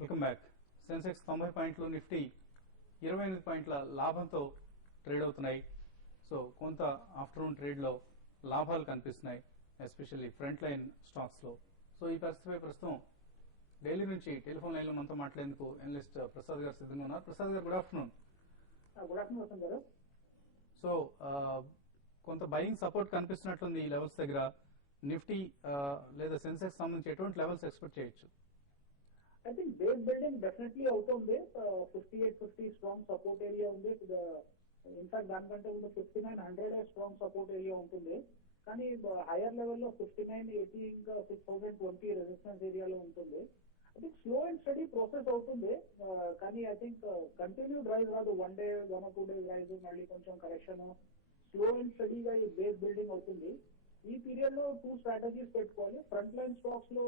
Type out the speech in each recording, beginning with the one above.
Welcome back. Sensex 90 పాయింట్లు, Nifty 28 పాయింట్ల లాభంతో ట్రేడ్ అవుతున్నాయి. సో కొంత ఆఫ్టర్నూన్ ట్రేడ్ లో లాభాలు కనిపిస్తున్నాయి, ఎస్పెషల్లీ ఫ్రంట్ లైన్ స్టాక్స్ లో. సో ఈ పరిస్థితిపై ప్రస్తుతం ఢిల్లీ నుంచి టెలిఫోన్ లైన్ లో మనతో మాట్లాడేందుకు అనలిస్ట్ ప్రసాద్ గారు సిద్ధంగా ఉన్నారు. ప్రసాద్ గారు, గుడ్ ఆఫ్టర్నూన్. గుడ్ ఆఫ్టర్నూన్ గారు. సో కొంత బయింగ్ సపోర్ట్ కనిపిస్తున్నట్లుంది ఈ లెవెల్స్ దగ్గర. నిఫ్టీ లేదా సెన్సెక్స్ సంబంధించి ఎటువంటి లెవెల్స్ ఎక్స్పెక్ట్ చేయొచ్చు? I think base building definitely అవుతుంది. 5850 స్ట్రాంగ్ సపోర్ట్ ఏరియా ఉంది. ఇన్ఫాక్ట్ దానికంటే ముందు 5900 స్ట్రాంగ్ సపోర్ట్ ఏరియా ఉంటుంది. కానీ హైయర్ లెవెల్లో 5980 ఇంకా 6020 రెసిస్టెన్స్ ఏరియాలో ఉంటుంది. I think slow and study process అవుతుంది. కానీ ఐ థింక్ కంటిన్యూడ్ రైజ్ రాదు. 1 డే 1 or 2 days రైజ్, మళ్ళీ కొంచెం కరెక్షన్, స్లో అండ్ స్టడీగా ఈ బేస్ బిల్డింగ్ అవుతుంది. ఈ పీరియడ్ లో 2 స్ట్రాటజీస్ పెట్టుకోవాలి. ఫ్రంట్ లైన్ స్టాక్స్ లో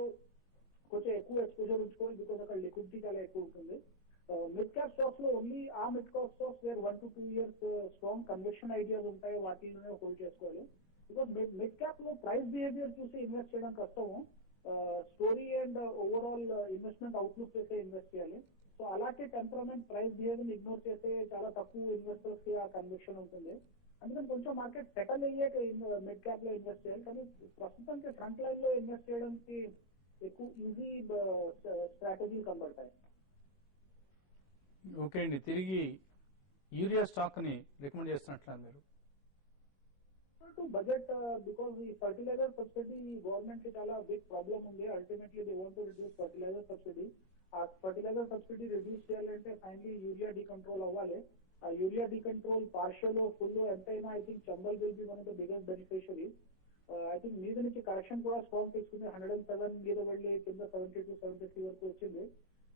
కొంచెం ఎక్కువ ఎక్స్పోజర్ ఉంచుకోవాలి, బికాస్ అక్కడ లిక్విడిటీ చాలా ఎక్కువ ఉంటుంది. మిడ్ క్యాప్ స్టాక్స్ లో ఓన్లీ ఆ mid cap stocks where 1 to 2 years strong conversion ideas ఉంటాయి, వాటిలోనే హోల్డ్ చేసుకోవాలి. బికాస్ మిడ్ క్యాప్ లో ప్రైస్ బిహేవియర్ చూసి ఇన్వెస్ట్ చేయడం కష్టము. Story and overall investment outlook చేసే ఇన్వెస్ట్ చేయాలి. సో అలాంటి టెంపరమెంట్ ప్రైస్ బిహేవియర్ ఇగ్నోర్ చేస్తే చాలా తక్కువ ఇన్వెస్టర్స్ కి ఆ కన్వర్షన్ ఉంటుంది. అందుకని కొంచెం మార్కెట్ సెటిల్ అయ్యాక మిడ్ క్యాప్ లో ఇన్వెస్ట్ చేయాలి. కానీ ప్రస్తుతానికి ఫ్రంట్ లైన్ లో ఇన్వెస్ట్ చేయడానికి ఎక్కువ ఈజీ స్ట్రాటజీలు కనబడతాయి. ఓకే అండి, తిరిగి యూరియా స్టాక్ ని రికమెండ్ చేస్తున్నట్లా మీరు? బడ్జెట్ బికాస్ ఈ ఫర్టిలైజర్ సబ్సిడీ గవర్నమెంట్ కి చాలా బిగ్ ప్రాబ్లమ్ ఉంది. Ultimately they want to reduce fertiliser subsidy. ఆ ఫర్టిలైజర్ సబ్సిడీ రిడ్యూస్ చేయాలంటే ఫైనలీ యూరియా డీకంట్రోల్ అవ్వాలి. ఆ యూరియా డీకంట్రోల్ పార్షియల్ ఫుల్ ఎంతైనా I think Chambal will be one of the biggest beneficiary. I think మీద నుంచి కరెక్షన్ కూడా strong తీసుకుంది. 107 మీద వెళ్ళి కింద 72-73 వరకు వచ్చింది.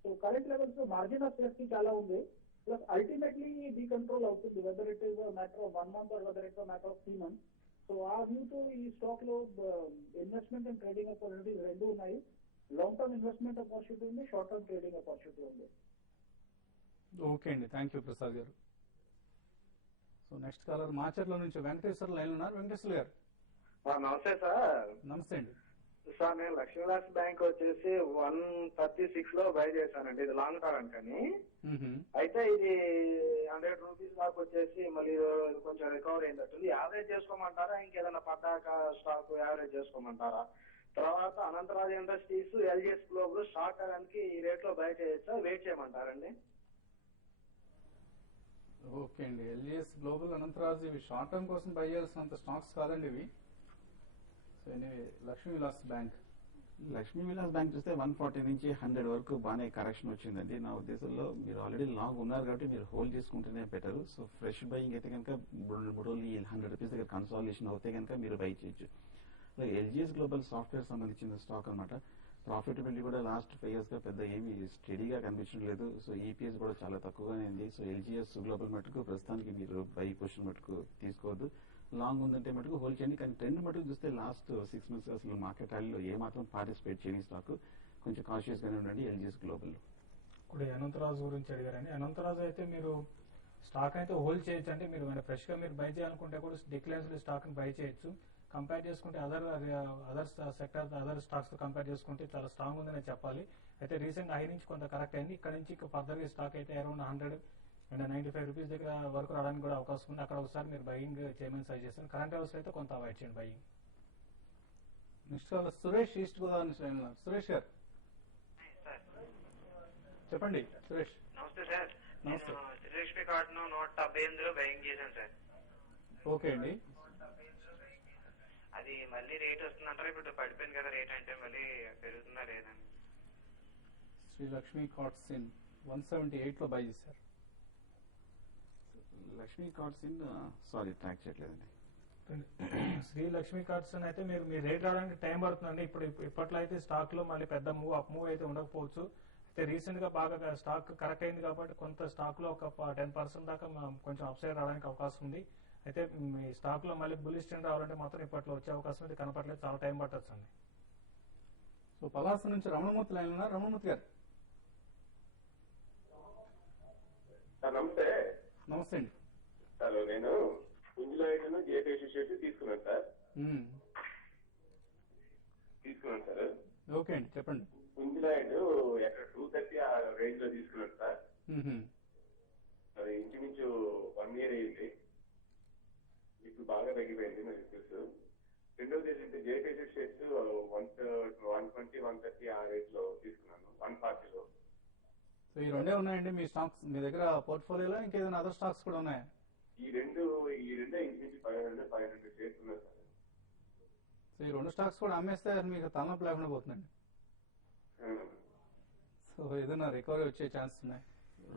సో కరెంట్ లెవెల్స్ లో మార్జిన్ ఆఫ్ సేఫ్టీ చాలా ఉంది. ప్లస్ అల్టిమేట్లీ డీకంట్రోల్ అవుతుంది, whether it is matter of 1 month or whether it's a matter of 3 months. So ఆ వ్యూతో ఈ స్టాక్ లో ఇన్వెస్ట్మెంట్ అండ్ ట్రేడింగ్ ఆపర్చునిటీస్ రెండు ఉన్నాయి. లాంగ్ టర్మ్ ఇన్వెస్ట్మెంట్ ఆపర్చునిటీ ఉంది, షార్ట్ టర్మ్ ట్రేడింగ్ ఆపర్చునిటీ ఉంది. ఓకే అండి, థ్యాంక్ యూ ప్రసాద్ గారు. సో నెక్స్ట్ కాలర్ మాచర్లో నుంచి వెంకటేశ్వర లైన్ ఉన్నారు. వెంకటేశ్వర గారు, నమస్తే సార్. నమస్తే అండి. సార్ నేను లక్ష్మీవిలాస్ బ్యాంక్ వచ్చేసి 136 లో బై చేశానండి. ఇది లాంగ్ టర్మ్ కానీ అయితే ఇది 100 రూపీస్ దాకా వచ్చేసి మళ్ళీ కొంచెం రికవర్ అయిందట్టుంది. యావరేజ్ చేసుకోమంటారా, ఇంకేదైనా పడ్డాక స్టాక్ యావరేజ్ చేసుకోమంటారా? తర్వాత Anantraj industries, LGS global short term కి ఈ రేట్ లో బై చేయొచ్చా, వెయిట్ చేయమంటారండి? ఓకే అండి, ఎల్జిఎస్ గ్లోబల్, అనంతరాజ్ ఇవి షార్ట్ టర్మ్ కోసం బై చేయాల్సినంత స్టాక్స్ కాదండి ఇవి. So anyway, Lakshmi Vilas bank చూస్తే 140 నుంచి 100 వరకు బాగానే కరెక్షన్ వచ్చిందండి. నా ఉద్దేశంలో మీరు ఆల్రెడీ లాంగ్ ఉన్నారు కాబట్టి మీరు హోల్డ్ చేసుకుంటేనే బెటర్. సో ఫ్రెష్ బయింగ్ అయితే కనుక 3 రోజులు 100 రూపీస్ దగ్గర కన్సాలిడేషన్ అవుతే కనుక మీరు బై చేయొచ్చు. ఎల్జిఎస్ గ్లోబల్ సాఫ్ట్వేర్ సంబంధించిన స్టాక్ అనమాట. ప్రాఫిటబిలిటీ కూడా లాస్ట్ 5 years గా పెద్ద ఏమి స్టడీగా కనిపించలేదు. సో ఈపీఎస్ కూడా చాలా తక్కువగానే ఉంది. సో ఎల్జిఎస్ గ్లోబల్ మటుకు ప్రస్తుతానికి మీరు బై పొజిషన్ మటుకు తీసుకోవద్దు. లాంగ్ ఉందంటే మటుకు హోల్డ్ చేయండి. కానీ ట్రెండ్ మటుకు చూస్తే లాస్ట్ 6 months అసలు మార్కెట్ ర్యాలీలో ఏ మాత్రం పార్టిసిపేట్ చేయని స్టాక్. కొంచెం కాన్షియస్ గానే ఉండండి ఎల్జిఎస్ గ్లోబల్. ఇప్పుడు అనంతరాజు గురించి అడిగారండి. అనంతరాజు అయితే మీరు స్టాక్ అయితే హోల్డ్ చేయొచ్చు. అంటే మీరు ఫ్రెష్ గా మీరు బై చేయాలనుకుంటే కూడా డిక్లైన్స్ లో స్టాక్ ని బై చేయొచ్చు. కంపేర్ చేసుకుంటే అదర్ సెక్టర్ అదర్ స్టాక్స్ తో కంపేర్ చేసుకుంటే చాలా స్ట్రాంగ్ ఉందని చెప్పాలి. అయితే రీసెంట్ హై నుంచి కొంత కరెక్ట్ అయింది. ఇక్కడ నుంచి ఫర్దర్ గా స్టాక్ అయితే అరౌండ్ 195 రూపీస్ దగ్గర వరకు రావడానికి కూడా అవకాశం ఉంది. అక్కడ ఒకసారి మీరు బయింగ్ చేయమని సజెస్ట్ చేస్తాను. కరెంట్ లెవెల్స్ అయితే కొంత అవాయిడ్ చేయండి buying. Next caller Suresh, east Godavari నుంచి లైన్ ఉన్నారు. సురేష్ గారు చెప్పండి. సురేష్, నమస్తే సార్. నమస్తే. శ్రీలక్ష్మి కార్డ్ 178 బయింగ్ చేశాను సార్. ఓకే అండి, అది మళ్ళీ రేట్ వస్తుందంటారా? ఇప్పుడు పడిపోయింది కదా రేట్, అంటే మళ్ళీ పెరుగుతుందా లేదని? శ్రీ లక్ష్మీ కార్డ్స్ ఇన్ 178 లో బై చేశారు. Lakshmi cards in sorry track చేయట్లేదండి. శ్రీ లక్ష్మీ కార్డ్స్ అయితే మీరు మీ రేట్ రావడానికి టైం పడుతుందండి. ఇప్పట్లో అయితే స్టాక్ లో మళ్ళీ పెద్ద అప్ మూవ్ అయితే ఉండకపోవచ్చు. అయితే రీసెంట్ గా బాగా స్టాక్ కరెక్ట్ అయింది కాబట్టి కొంత స్టాక్ లో ఒక 10% దాకా కొంచెం అప్సైడ్ రావడానికి అవకాశం ఉంది. అయితే మీ స్టాక్ లో మళ్ళీ బుల్లిష్ ట్రెండ్ రావాలంటే మాత్రం ఇప్పట్లో వచ్చే అవకాశం అయితే కనపడలేదు, చాలా టైం పట్టొచ్చు అండి. సో పలాస నుంచి రమణమూర్తి లైన్ ఉన్నారు. రమణమూర్తి గారు నమస్తే. నమస్తే అండి. హలో, నేను పుంజులాయిడ్ జేపీసీ తీసుకున్నాను సార్. ఓకే అండి, చెప్పండి. పుంజులాయిడ్ ఎక్కడ 230 130 ఆ రేట్ లో తీసుకున్నాను 140లో. సో ఈ రెండే ఉన్నాయండి మీ స్టాక్స్ మీ దగ్గర పోర్ట్ఫోలియోలో, ఇంకేదైనా అదర్ స్టాక్స్ కూడా ఉన్నాయా? ఈ రెండే ఇంచుమించు 500 షేర్స్ ఉన్నాయి సార్. సో ఈ రెండు స్టాక్స్ కూడా అమ్మేస్తే మీకు తలనొప్పి లేకుండా పోతుందండి. సో ఏదైనా రికవరీ వచ్చే ఛాన్స్ ఉన్నాయి?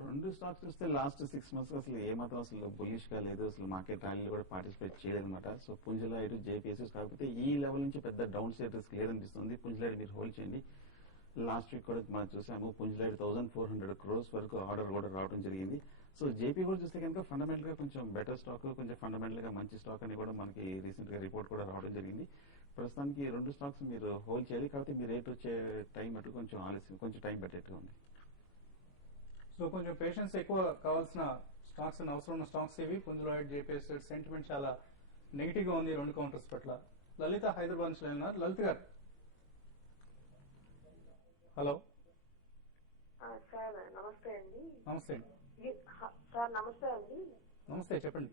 రెండు స్టాక్స్ చూస్తే లాస్ట్ 6 months అసలు ఏమాత్రం అసలు బుల్లిష్ గా లేదు, అసలు మార్కెట్ ర్యాలీలో కూడా పార్టిసిపేట్ చేయలేదన్నమాట. సో పుంజలాయిడ్ జేపీఎస్ఎస్ కాకపోతే ఈ లెవెల్ నుంచి పెద్ద డౌన్ సైడ్ రిస్క్ లేదనిపిస్తుంది. పుంజలాయిడ్ మీరు హోల్డ్ చేయండి. లాస్ట్ వీక్ కూడా మనం చూసాము పుంజలాయిడ్ 1400 crores వరకు ఆర్డర్ కూడా రావడం జరిగింది. సో జేపీ కూడా చూస్తే కనుక ఫండమెంటల్ గా కొంచెం బెటర్ స్టాక్, కొంచెం ఫండమెంటల్ గా మంచి స్టాక్ అని కూడా మనకి రీసెంట్ గా రిపోర్ట్ కూడా రావడం జరిగింది. ప్రస్తుతానికి ఈ రెండు స్టాక్స్ మీరు హోల్డ్ చేయాలి. కాబట్టి మీ రేట్ వచ్చే టైం అటు కొంచెం ఆలస్యం, కొంచెం టైం పెట్టేట్టుగా ఉంది. సో కొంచెం పేషెన్స్ ఎక్కువ కావాల్సిన స్టాక్స్ అని అవసరం ఉన్న స్టాక్స్ ఇవి. పుంజలాయిడ్, జేపీఎస్ సెంటిమెంట్ చాలా నెగిటివ్ గా ఉంది రెండు కౌంటర్స్ పట్ల. లలిత హైదరాబాద్ నుంచి ఉన్నారు. లలిత గారు హలో. సార్ నమస్తే అండి. నమస్తే అండి. సార్ నమస్తే అండి. నమస్తే, చెప్పండి.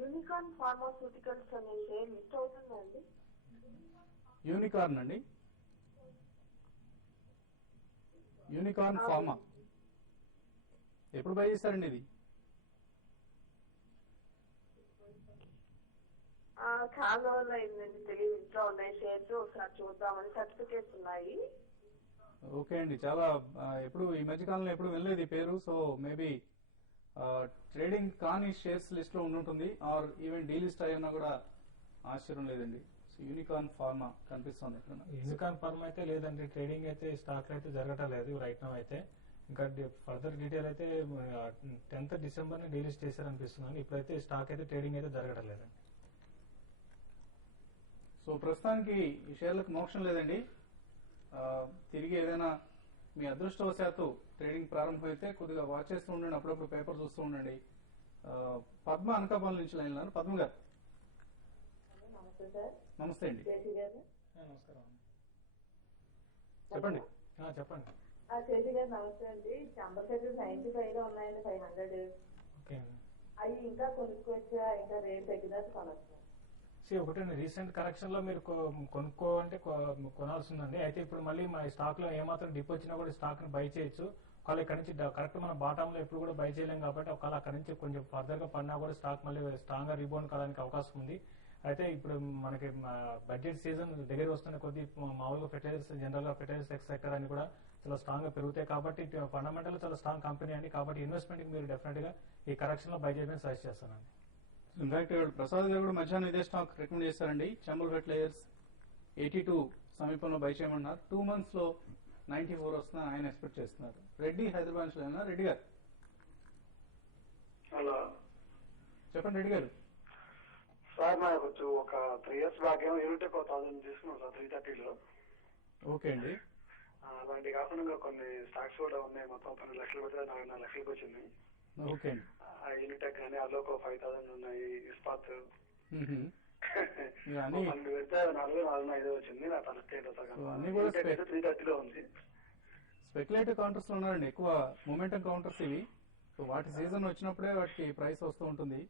యూనికార్న్ ఫార్మాస్యూటికల్స్ అనే షేర్ లిస్ట్ అవుతుందండి. యూనికార్న్ అండి, యూనికార్న్ ఫార్మా ఎప్పుడు బై చేశారండి ఇది? చాలా రోజులు అయిందండి, తెలియదు. ఇంట్లో ఉన్నాయి షేర్స్, ఒకసారి చూద్దామని. సర్టిఫికేట్స్ ఉన్నాయి. ఓకే అండి, చాలా ఎప్పుడు ఈ మధ్య కాలంలో ఎప్పుడు వినలేదు ఈ పేరు. సో మేబీ ట్రేడింగ్ కాని షేర్స్ లిస్ట్ లో ఉండుంటుంది, ఆర్ ఈవెన్ డీలిస్ట్ అయ్యన్నా కూడా ఆశ్చర్యం లేదండి. యూనికార్న్ ఫార్మా కనిపిస్తుంది. యూనికార్న్ ఫార్మా అయితే లేదండి, ట్రేడింగ్ అయితే స్టాక్ అయితే జరగటం లేదు రైట్ నౌ అయితే. ఇంకా ఫర్దర్ డీటెయిల్ అయితే 10th December డీలిస్ట్ చేశారనిపిస్తున్నాను. ఇప్పుడైతే స్టాక్ అయితే ట్రేడింగ్ అయితే జరగటం లేదండి. సో ప్రస్తుతానికి ఈ షేర్లకు మోక్షం లేదండి. తిరిగి ఏదైనా మీ అదృష్టవశాత్తు ట్రేడింగ్ ప్రారంభమైతే కొద్దిగా వాచ్ చేస్తూ ఉండండి, అప్పుడప్పుడు పేపర్ చూస్తూ ఉండండి. పద్మ అనకాపల్లి నుంచి లైన్ ఉన్నారు. పద్మ గారు నమస్తే సార్. నమస్తే అండి. నమస్కారం. చెప్పండి. చెప్పండి. చేసి గారు నమస్తే అండి. నంబర్ సెట్ 95 లో ఉన్నాయండి, 500. ఓకే. అవి ఇంకా కొనుక్కోవచ్చా? ఇంకా రేట్ తగ్గినట్టు కొనొచ్చు. ఒకటండి, రీసెంట్ కరెక్షన్ లో మీరు కొనుక్కో అంటే కొనాల్సి ఉందండి. అయితే ఇప్పుడు మళ్ళీ మా స్టాక్ లో ఏమాత్రం డిప్ వచ్చినా కూడా స్టాక్ ని బై చేయొచ్చు. ఒకవేళ ఇక్కడ నుంచి కరెక్ట్ మన బాటమ్ లో ఎప్పుడు కూడా బై చేయలేం కాబట్టి ఒకవేళ అక్కడ నుంచి కొంచెం ఫర్దర్ గా పడినా కూడా స్టాక్ మళ్ళీ స్ట్రాంగ్ గా రీబౌండ్ కావడానికి అవకాశం ఉంది. అయితే ఇప్పుడు మనకి బడ్జెట్ సీజన్ దగ్గర వస్తున్న కొద్ది మామూలుగా ఫెర్టిలైజర్స్, జనరల్ గా ఫెర్టిలైజర్స్ సెక్టర్ అని కూడా చాలా స్ట్రాంగ్ గా పెరుగుతాయి. కాబట్టి ఫండమెంటల్ చాలా స్ట్రాంగ్ కంపెనీ అండి. కాబట్టి ఇన్వెస్ట్మెంట్ మీరు డెఫినెట్ గా ఈ కరెక్షన్ లో బై చేయడానికి సజెస్ట్ చేస్తానండి. ఇన్ఫాక్ట్ ప్రసాద్ గారు కూడా మధ్యాహ్నం ఇదే స్టాక్ రికమెండ్ చేశారండి. చంబల్ ఫెర్టిలైజర్స్ 82 సమీపంలో బై చేయమన్నారు. 2 months లో 94 వస్తుందని ఆయన ఎక్స్పెక్ట్ చేస్తున్నారు. రెడ్డి హైదరాబాద్ నుంచి ఉన్నారు. రెడ్డి గారు హలో, చెప్పండి. రెడ్డి గారు సార్ నాకు ఒక 3 years బ్యాక్ ఏమో యూనిట్ 1000 తీసుకున్నాం సార్ 330లో. ఓకే అండి. అలాంటి కాకుండా ఇంకా కొన్ని స్టాక్స్ కూడా ఉన్నాయి. మొత్తం 10 లక్షలు పెడితే 4 లక్షలకు వచ్చింది. ఓకే అండి. యూనిటెక్ కానీ అలోకో 5000 ఉన్నాయి. ఇస్పాత్ అన్ని పెడితే 4,500 వచ్చింది. నా తనకి అన్ని కూడా 330లో ఉంది. స్పెక్యులేటివ్ కౌంటర్స్ లో ఉన్నారండి, ఎక్కువ మొమెంటం కౌంటర్స్ ఇవి. సో వాటి సీజన్ వచ్చినప్పుడే వాటికి ప్రైస్ వస్తూ ఉంటుంది.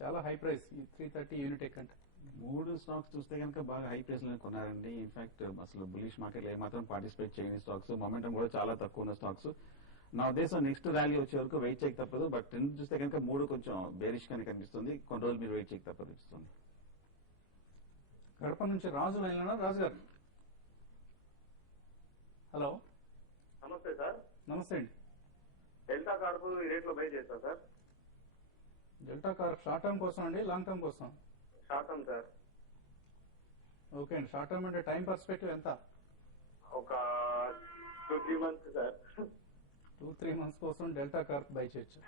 చాలా హై ప్రైస్ ఈ 330 యూనిటెక్ అంటే. 3 స్టాక్స్ చూస్తే కనుక బాగా హై ప్రైస్ లో కొన్నారండి. ఇన్ఫాక్ట్ అసలు బులిష్ మార్కెట్ లో ఏమాత్రం పార్టిసిపేట్ చేయని స్టాక్స్, మొమెంటం కూడా చాలా తక్కువ ఉన్న స్టాక్స్. నా ఉద్దేశం నెక్స్ట్ ర్యాలీ వచ్చే వరకు వెయిట్ చేయక తప్పదు. బట్ ట్రెండ్ చూస్తే కనుక 3 కొంచెం బేరిష్ గానే కనిపిస్తుంది. కొన్ని రోజులు మీరు వెయిట్ చేయక తప్పదు అనిపిస్తుంది. కడప నుంచి రాజు లైన్ ఉన్నారు. రాజు గారు హలో. నమస్తే సార్. నమస్తే అండి. డెల్టా కార్పు ఈ రేట్ లో బై చేస్తా sir. Delta car short term కోసం అండి, లాంగ్ టర్మ్ కోసం? Short term sir. ఓకే అండి. షార్ట్ టర్మ్ అంటే టైం పర్స్పెక్టివ్ ఎంత? ఒక 2-3 months సార్. 2-3 months కోసం డెల్టా కార్ప్ బై చేయొచ్చు.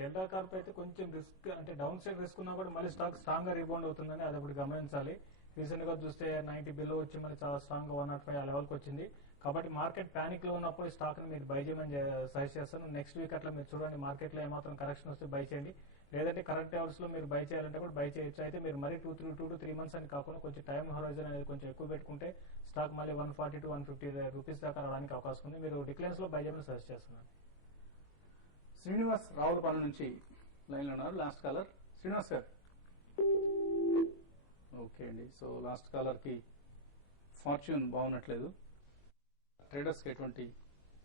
డెల్టా కార్ప్ అయితే కొంచెం రిస్క్, అంటే డౌన్ సైడ్ రిస్క్ ఉన్నా కూడా మళ్ళీ స్టాక్ స్ట్రాంగ్ గా రీబౌండ్ అవుతుందని అది ఒకటి గమనించాలి. రీసెంట్ గా చూస్తే 90 బిలో వచ్చి మళ్ళీ చాలా స్ట్రాంగ్ గా 105 ఆ లెవెల్ కి వచ్చింది. కాబట్టి మార్కెట్ ప్యానిక్ లో ఉన్నప్పుడు స్టాక్ ని మీరు బై చేయమని సజెస్ట్ చేస్తాను. నెక్స్ట్ వీక్ అట్లా మీరు చూడండి, మార్కెట్ లో ఏమాత్రం కరెక్షన్ వస్తే బై చేయండి. లేదంటే కరెక్ట్ అవర్స్ లో మీరు బై చేయాలంటే కూడా బై చేయొచ్చు. అయితే మీరు మరీ 2 to 3 months అని కాకుండా కొంచెం టైం హొరైజన్ అనేది కొంచెం ఎక్కువ పెట్టుకుంటే స్టాక్ మళ్ళీ 140 to 150 రూపీస్ దాకా రావడానికి అవకాశం ఉంది. మీరు డిక్లైన్స్ లో బై చేయమని సజెస్ట్ చేస్తున్నాను. శ్రీనివాస్ రావులపాలెం నుంచి లైన్ లో ఉన్నారు. లాస్ట్ కాలర్ శ్రీనివాస్ గారు. ఓకే అండి. సో లాస్ట్ కాలర్ కి ఫార్చ్యూన్ బాగున్నట్లేదు. ట్రేడర్స్ కి ఎటువంటి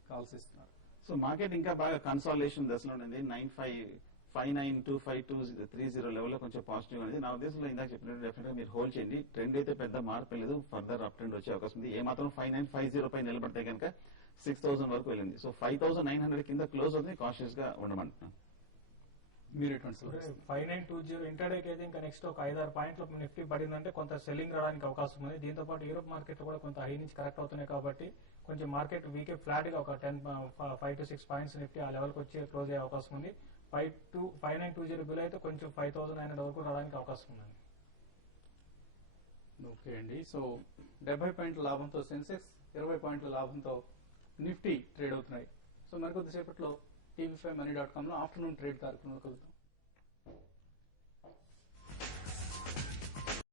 కాల్స్ ఇస్తున్నారు? సో మార్కెట్ ఇంకా బాగా కన్సాలిడేషన్ దశలో ఉంది. 95525230 లెవెల్లో కొంచెం పాజిటివ్ అనేది నా ఉద్దేశంలో ఇందాక చెప్పినట్టు డెఫినెట్ గా మీరు హోల్డ్ చేయండి. ట్రెండ్ అయితే పెద్ద మార్పు లేదు, ఫర్దర్ అప్ ట్రెండ్ వచ్చే అవకాశం ఉంది. ఏ మాత్రం 5950 పై నిలబడితే కనుక 6000 వరకు వెళ్ళింది. సో 5900 కింద క్లోజ్ అవుతుంది, కాషియస్ గా ఉండమంటున్నాను. మీరు ఎటువంటి సలహా ఇస్తారు? 5920 ఇంటర్డేకి అయితే ఇంకా నెక్స్ట్ ఒక 5-6 పాయింట్లు నిఫ్టీ పడిందంటే కొంత సెల్లింగ్ రావడానికి అవకాశం ఉంది. దీంతో పాటు యూరోప్ మార్కెట్ కూడా కొంత హై నుంచి కరెక్ట్ అవుతున్నాయి కాబట్టి కొంచెం మార్కెట్ వీకే ఫ్లాట్ గా ఒక 5 to 6 పాయింట్స్ నిఫ్టీ ఆ లెవెల్కి వచ్చి క్లోజ్ అయ్యే అవకాశం ఉంది. 5920 బిల్ అయితే కొంచెం 5900 వరకు రావడానికి అవకాశం ఉందండి. ఓకే అండి. సో 70 పాయింట్ల లాభంతో సెన్సెక్స్, 20 పాయింట్ల లాభంతో నిఫ్టీ ట్రేడ్ అవుతున్నాయి. సో మరికొద్దిసేపట్లో TV5money.com లో ఆఫ్టర్నూన్ ట్రేడ్ కార్యక్రమంలో కలుద్దాం.